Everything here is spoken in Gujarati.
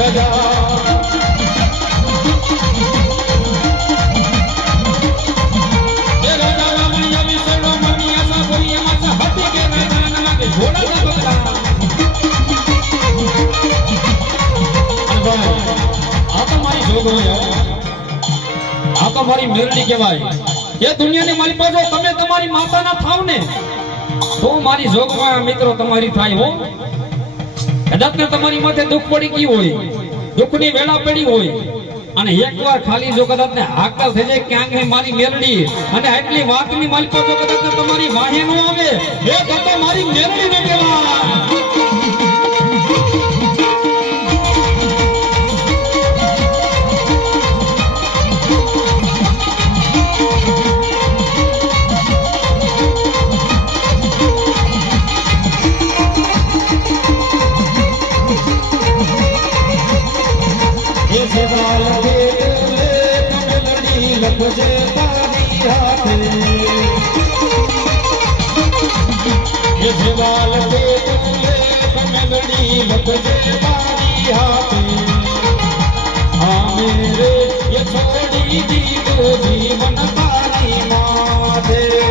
આ તો મારી મેરડી કહેવાય એ દુનિયાની મારી પાસે તમે તમારી માતાના થાવ ને તો મારી જોગમાં મિત્રો તમારી થાય હો કદાચ ને તમારી માથે દુઃખ પડી ગયું હોય દુઃખની વેળા પડી હોય અને એકવાર ખાલી જો કદાચ ને હાકલ થઈ જાય ક્યાંક ને મારી મેરડી અને આટલી વાતની મારી પાસે કદાચ ને તમારી વાહે નો આવે એ તો મારી મેરડી ને કહેવાય जीवन तारी माथे